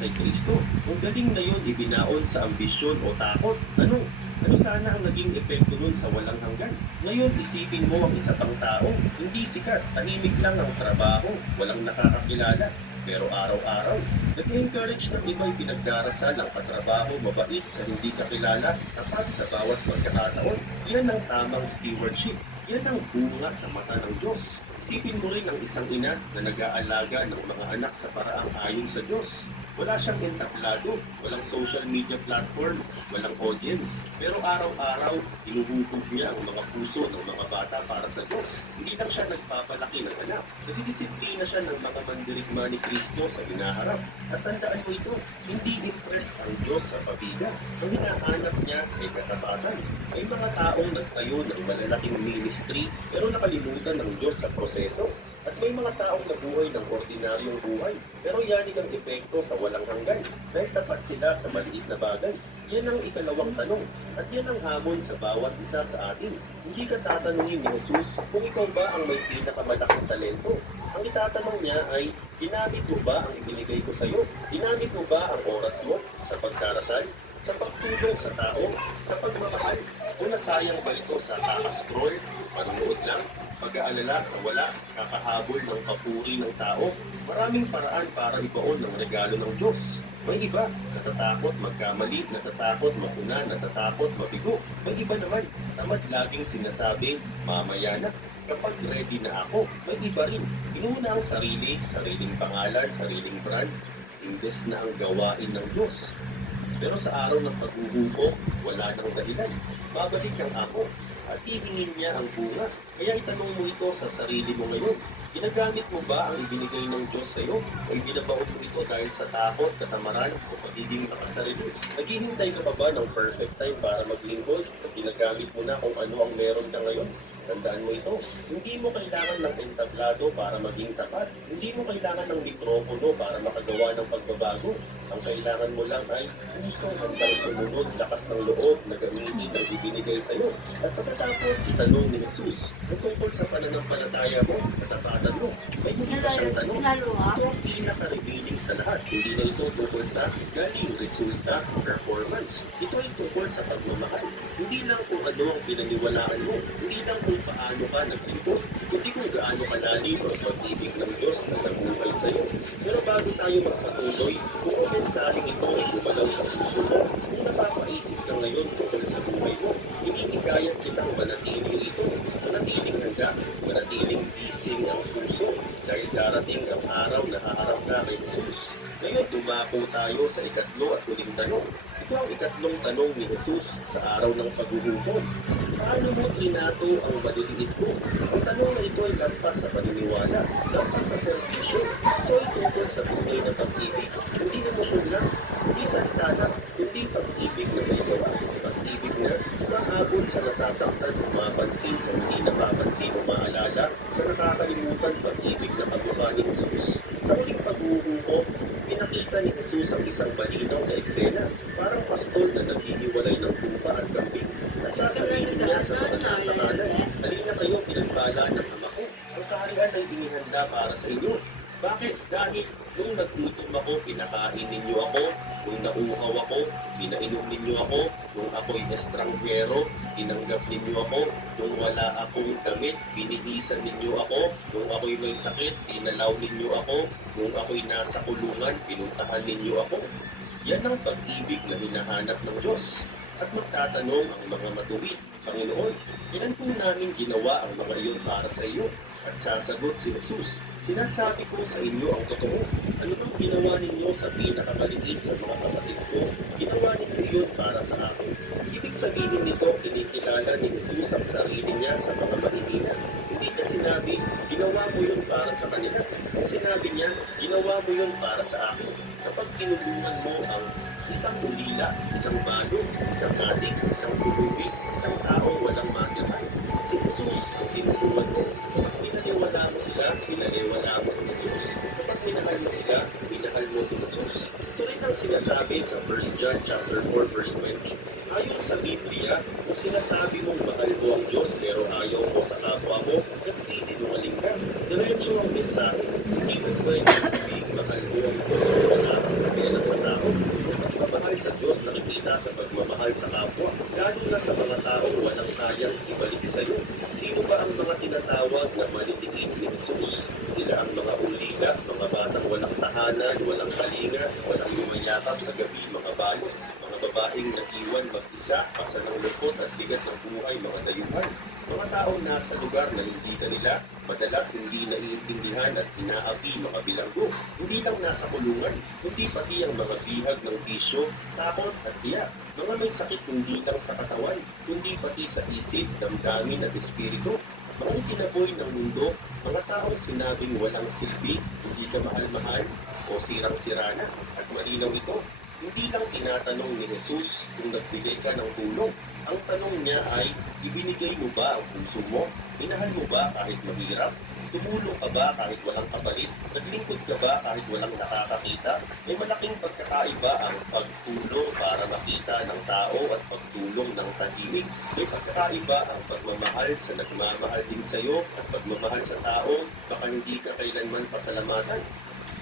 kay Kristo. Kung galing na yun ibinaon sa ambisyon o takot, ano sana ang naging epekto nun sa walang hanggan? Ngayon, isipin mo ang isa pang tao, hindi sikat, tahimik lang ang trabaho, walang nakakakilala. Pero araw-araw, nag-encourage ng iba'y pinagdarasal ang katrabaho, mabait sa hindi kakilala, tapat sa bawat pagkakataon. Yan ang tamang stewardship. Yan ang bunga sa mata ng Diyos. Isipin mo rin ang isang ina na nag-aalaga ng mga anak sa paraang ayon sa Diyos. Wala siyang entablado, walang social media platform, walang audience. Pero araw-araw, hinuhubog niya ang mga puso ng mga bata para sa Diyos. Hindi lang siya nagpapalaki ng anak. Nadidisiplina siya ng mga mandirigma ni Kristo sa hinaharap. At tandaan mo ito, hindi impressed ang Diyos sa pabiga. Ang hinahanap niya ay katapatan. May mga taong nagtayo ng malalaking ministry pero nakalimutan ng Diyos sa proseso. At may mga taong nabuhay ng ordinaryong buhay, pero yanig ang epekto sa walang hanggan dahil tapat sila sa maliit na bagay. Yan ang ikalawang tanong, at yan ang hamon sa bawat isa sa atin. Hindi ka tatanungin ni Jesus kung ikaw ba ang may pinakamalaking talento. Ang itatanong niya ay, ginamit mo ba ang ibinigay ko sa iyo? Ginamit mo ba ang oras mo sa pagdarasal, sa pagtulong sa tao, sa pagmamahal? O nasayang ba ito sa scroll, panunood lang, pag-aalala sa wala, kakahabol ng papuri ng tao? Maraming paraan para ibaon ng regalo ng Diyos. May iba, natatakot magkamali, natatakot mapuna, natatakot mabigo. May iba naman, tamad laging sinasabi, mamaya na. Kapag ready na ako, may iba rin. Inuna ang sarili, sariling pangalan, sariling brand, imbes na ang gawain ng Diyos. Pero sa araw ng paghuhuko, wala nang dahilan. Babalik kang ako at hihingin niya ang bunga. Kaya itanong mo ito sa sarili mo ngayon. Ginagamit mo ba ang ibinigay ng Diyos sa iyo? O ibinabaon mo ito dahil sa takot, katamaran, o pagiging makasarili? Naghihintay ka pa ba ng perfect time para maglingkod? At ginagamit mo na kung ano ang meron ka ngayon? Tandaan mo ito, hindi mo kailangan ng entablado para maging tapat. Hindi mo kailangan ng mikropono para makagawa ng pagbabago. Ang kailangan mo lang ay pusong handang sumunod, lakas ng loob na gamitin ang ibinigay sa iyo. At pagkatapos, itanong ni Jesus, tungkol sa pananampalataya mo, katapatan mo. May hindi pa siyang tanong. Ito ang pinaka-revealing sa lahat. Hindi na ito tungkol sa galing, resulta, performance. Ito ay tungkol sa pagmamahal. Hindi lang kung ano ang pinaniwalaan mo. Hindi lang kung paano ka naglingkod. Kundi kung gaano kalalim ang pag-ibig ng Diyos na nabuhay sa iyo. Pero bago tayo magpatuloy, kung ang mensaheng ito ay gumalaw sa puso mo, kung napapaisip ka ngayon tungkol sa buhay mo, hinihikayat kitang manatiling ito. Manatiling handa, manatiling gising ang puso dahil darating ang araw na haharap ka kay Jesus. Ngayon, dumako tayo sa ikatlo at huling tanong. Ito ang ikatlong tanong ni Jesus sa araw ng paghuhukom. Paano mo trinato ang maliliit mo? Ang tanong na ito ay lampas sa paniniwala, lampas sa serbisyo. Ito ay tungkol sa tunay na pag-ibig. Hindi emosyon lang, hindi salita lang, hindi pag-ibig na may gawa. Pag-ibig na umaabot sa nasasaktan, umapansin sa hindi napapansin o maalala, sa nakakalimutan pag-ibig na pagmamahal ni Jesus. Sa huling paghuhukom, pinakita ni Jesus ang isang malinaw na eksena, parang pastol na naghihiwalay ng tupa at kambing. At sasabihin niya sa mga nasa kanan, halina kayo pinagpala ng ama ko. Ang kaharian ay inihanda para sa inyo. Bakit? Dahil nung naglutom ako, pinakain ninyo ako. Nung nauuhaw ako, pinainom ninyo ako. Nung ako'y estranghero, tinanggap ninyo ako. Nung wala akong damit, binihisan ninyo ako. Nung ako'y may sakit, tinalaw ninyo ako. Nung ako'y nasa kulungan, pinuntahan ninyo ako. Yan ang pag-ibig na hinahanap ng Diyos. At magtatanong ang mga matuwid, Panginoon, ilan po namin ginawa ang mga iyon para sa iyo? At sasagot si Jesus, sinasabi ko sa inyo ang totoo. Ano bang ginawa ninyo sa pinakamaliit sa mga kapatid ko? Ginawa ninyo iyon para sa akin. Ibig sabihin nito, kinikilala ni Jesus ang sarili niya sa mga mahihina. Hindi niya sinabi, ginawa mo yun para sa kanila. Ang sinabi niya, ginawa mo yun para sa akin. Kapag tinulungan mo ang isang ulila, isang balo, isang adik, isang kulubi, isang taong walang matirahan, si Jesus ang tinulungan mo. Kapag pinaniwala mo sila, pinaniwala mo si Jesus. Kapag minahal mo sila, minahal mo si Jesus. Ito rin ang sinasabi sa 1 John chapter 4 verse 20. Ayon sa Biblia, kung sinasabi mong mahal mo ang Diyos pero ayaw mo sa kapwa mo, nagsisinungaling ka. Diretso ang mensahe. Hindi mo pwede sabihin mahal mo ang Diyos o wala kang pakialam pagmamahal sa kapwa, lalo na sa mga taong walang kayang ibalik sa iyo. Sino ba ang mga tinatawag na maliliit ni Jesus? Sila ang mga ulila, mga batang walang tahanan, walang kalinga, walang yumayakap sa gabi, mga balot, mga babaeng nag-iwan mag-isa, pasa ng lungkot at bigat ng buhay, mga dayuhan. Mga taong nasa lugar na hindi kanila, madalas hindi naiintindihan at inaapi mga bilanggo. Hindi lang nasa kulungan, kundi pati ang mga bihag ng bisyo, takot at hiya. Mga may sakit hindi lang sa katawan, kundi pati sa isip, damdamin at espiritu. Mga itinaboy ng mundo, mga taong sinabing walang silbi, hindi ka mahal-mahal, o sirang-sira na. At malinaw ito, hindi lang tinatanong ni Jesus kung nagbigay ka ng tulong. Ang tanong niya ay, ibinigay mo ba ang puso mo? Minahal mo ba kahit mahirap? Tumulong ka ba kahit walang kapalit? Naglingkod ka ba kahit walang nakakakita? May malaking pagkakaiba ang pagtulong para makita ng tao at pagtulong ng tahimik. May pagkakaiba ang pagmamahal sa nagmamahal din sa iyo at pagmamahal sa tao, baka hindi ka kailanman pasalamatan.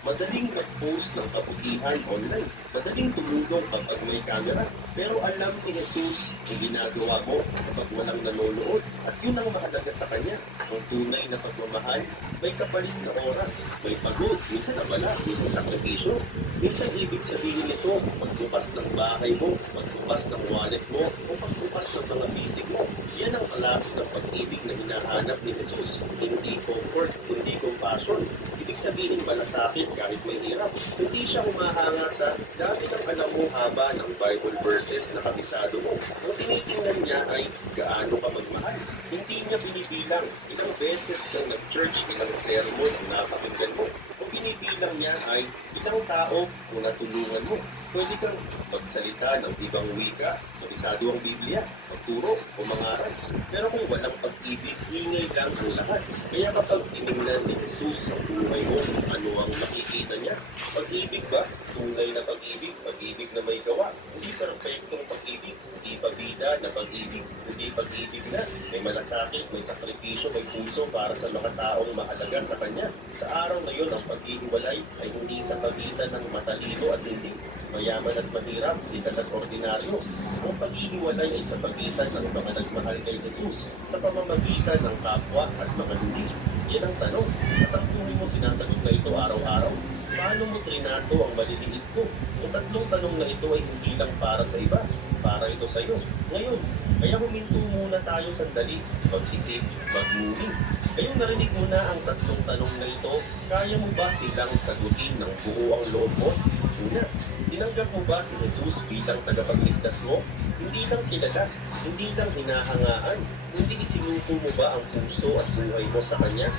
Madaling mag-post ng kabutihan online. Madaling tumulong kapag may camera. Pero alam ni Jesus ang ginagawa mo kapag walang nanonood. At yun ang mahalaga sa kanya. Ang tunay na pagmamahal, may kapalit na oras, may pagod, minsan abala, minsan sakripisyo. Minsan ibig sabihin nito, magbukas ng bahay mo, magbukas ng wallet mo, o magbukas ng mga bisig mo. Yan ang klase ng pag-ibig na hinahanap ni Jesus. Hindi comfort, hindi compassion. Ibig sabihin malasakit kahit may hirap. Hindi siya humahanga sa dami ng alam mo haba ng Bible verses na kabisado mo. Ang tinitingnan niya ay gaano ka magmahal. Hindi niya binibilang ilang beses kang nag-church, ilang sermon ang napakinggan mo. Ang binibilang niya ay ilang tao kung natulungan mo. Pwede kang magsalita ng ibang wika, kabisado ang Biblia, magturo o mangaral. Pero kung walang pag-ibig, ingay lang ang lahat. Kaya kapag tinignan ni Jesus ang buhay mo, ano ang makikita niya? Pag-ibig ba? Tunay na pag-ibig, pag-ibig na may gawa. Hindi perfectong pag-ibig, hindi pabida na pag-ibig, hindi pag-ibig na may malasakit, may sakripisyo, may puso para sa mga taong mahalaga sa kanya. Sa araw na yun, ang pag-ihiwalay ay hindi sa pagitan ng matalino at hindi. Mayaman at mahirap, sikat at ordinaryo. Ang paghihiwalay ay sa pagitan ng mga nagmahal kay Jesus sa pamamagitan ng kapwa at mga hindi. Yan ang tanong. At ang buhay mo sinasagot na ito araw-araw. Paano mo trinato ang maliliit mo? Ang tatlong tanong na ito ay hindi lang para sa iba, para ito sa iyo. Ngayon, kaya huminto muna tayo sandali, mag-isip, magmuni. Ngayong narinig mo na ang tatlong tanong na ito, kaya mo ba silang sagutin ng buo ang loob mo? Una, tinanggap mo ba si Jesus bilang tagapagligtas mo? Hindi lang kilala, hindi lang hinahangaan, hindi isinuko mo ba ang puso at buhay mo sa Kanya?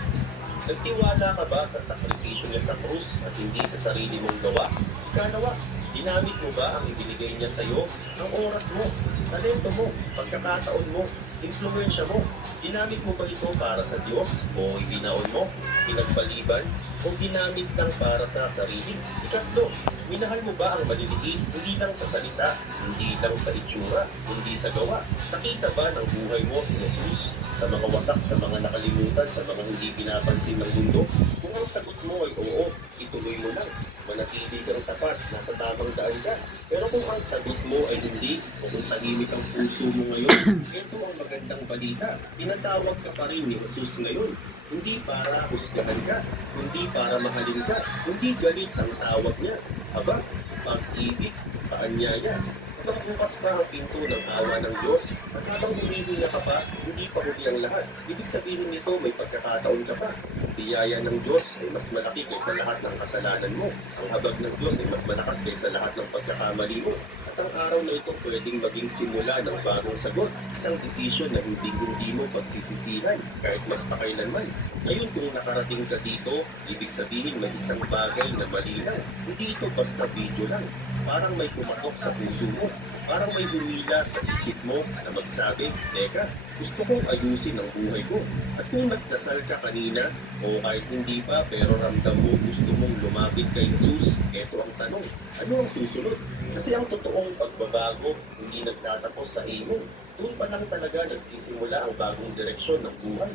Nagtiwala ka ba sa sakripisyo niya sa krus at hindi sa sarili mong gawa? Ikalawa, ginamit mo ba ang ibinigay niya sa iyo? Ang oras mo, talento mo, pagkakataon mo, influensya mo. Ginamit mo ba ito para sa Diyos o ibinaon mo, pinagpaliban, o ginamit lang para sa sarili? Ikatlo, minahal mo ba ang maliliit hindi lang sa salita, hindi lang sa itsura, hindi sa gawa? Nakita ba ng buhay mo si Jesus sa mga wasak, sa mga nakalimutan, sa mga hindi pinapansin ng mundo? Kung ang sagot mo ay oo, ituloy mo lang. Manatili kang tapat, nasa tamang daan ka. Pero kung ang sagot mo ay hindi, o kung tahimik ang puso mo ngayon, ito ang magandang balita. Tinatawag ka pa rin ni Jesus ngayon. Hindi para husgahan ka, hindi para mahalin ka, hindi galit ang tawag niya. Aba, pag-ibig, paanyaya. Magbukas pa ang pinto ng awa ng Diyos at habang humihinga ka pa, hindi pa huli ang lahat. Ibig sabihin nito may pagkakataon ka pa. Ang biyaya ng Diyos ay mas malaki kaysa lahat ng kasalanan mo. Ang habag ng Diyos ay mas malakas kaysa lahat ng pagkakamali mo. At ang araw na ito pwedeng maging simula ng bagong sagot. Isang desisyon na hindi mo pagsisisihan kahit magpakailanman. Ngayon kung nakarating ka dito, ibig sabihin may isang bagay na mali lang. Hindi ito basta video lang. Parang may pumatok sa puso mo. Parang may humila sa isip mo na magsabi, teka, gusto kong ayusin ang buhay ko. At kung nagdasal ka kanina, o kahit hindi pa, pero ramdam mo gusto mong lumapit kay Jesus, eto ang tanong, ano ang susunod? Kasi ang totoong pagbabago, hindi nagtatapos sa imo. Doon pa lang talaga nagsisimula ang bagong direksyon ng buhay.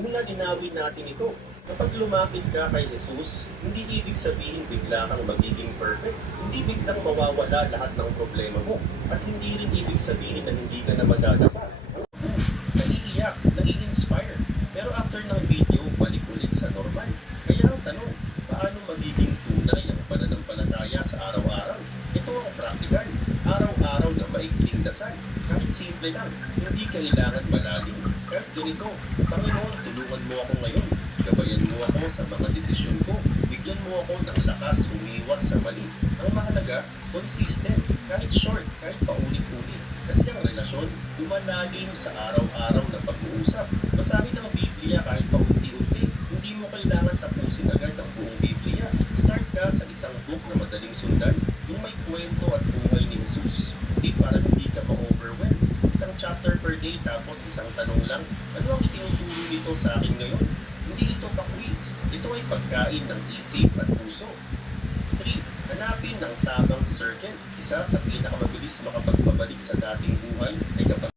Una linawin natin ito. Kapag lumapit ka kay Jesus, hindi ibig sabihin bigla kang magiging perfect. Hindi biglang mawawala lahat ng problema mo. At hindi rin ibig sabihin na hindi ka na madadapa. Naiiyak, nai-inspire. Pero after ng video, balik ulit sa normal. Kaya ang tanong, paano magiging tunay ang pananampalataya sa araw-araw? Ito ang practical. Araw-araw na maikling dasal. Kahit simple lang, hindi kailangan malalim. Kahit ganito, Panginoon, tulungan mo ako ngayon. Gabayan mo ako sa mga desisyon ko. Bigyan mo ako ng lakas umiwas sa mali. Ang mahalaga, consistent. Kahit short, kahit paulit-ulit. Kasi ang relasyon, lumalalim sa araw-araw na pag-uusap. Basahin ang Biblia kahit paunti-unti. Hindi mo kailangan tapusin agad ang buong Biblia. Start ka sa isang book na madaling sundan, yung may kwento at buhay ni Jesus. Hindi para hindi ka ma-overwhelm. Isang chapter per day tapos isang tanong lang, ano ang itinuturo nito sa akin ngayon? Hindi ito pa-quiz. Ito ay pagkain ng isip at puso. 3. Hanapin ng tamang circle. Isa sa pinakamabilis makapagpabalik sa dating buhay ay kapag